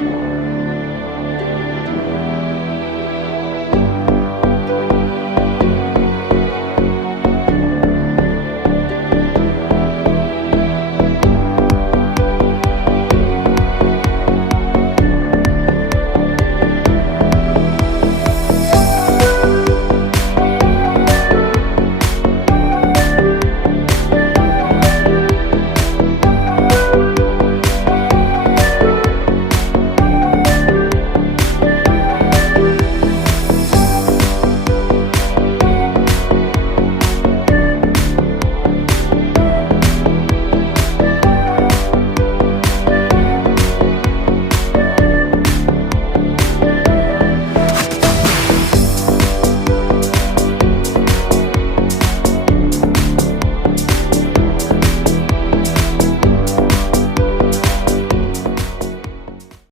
thank you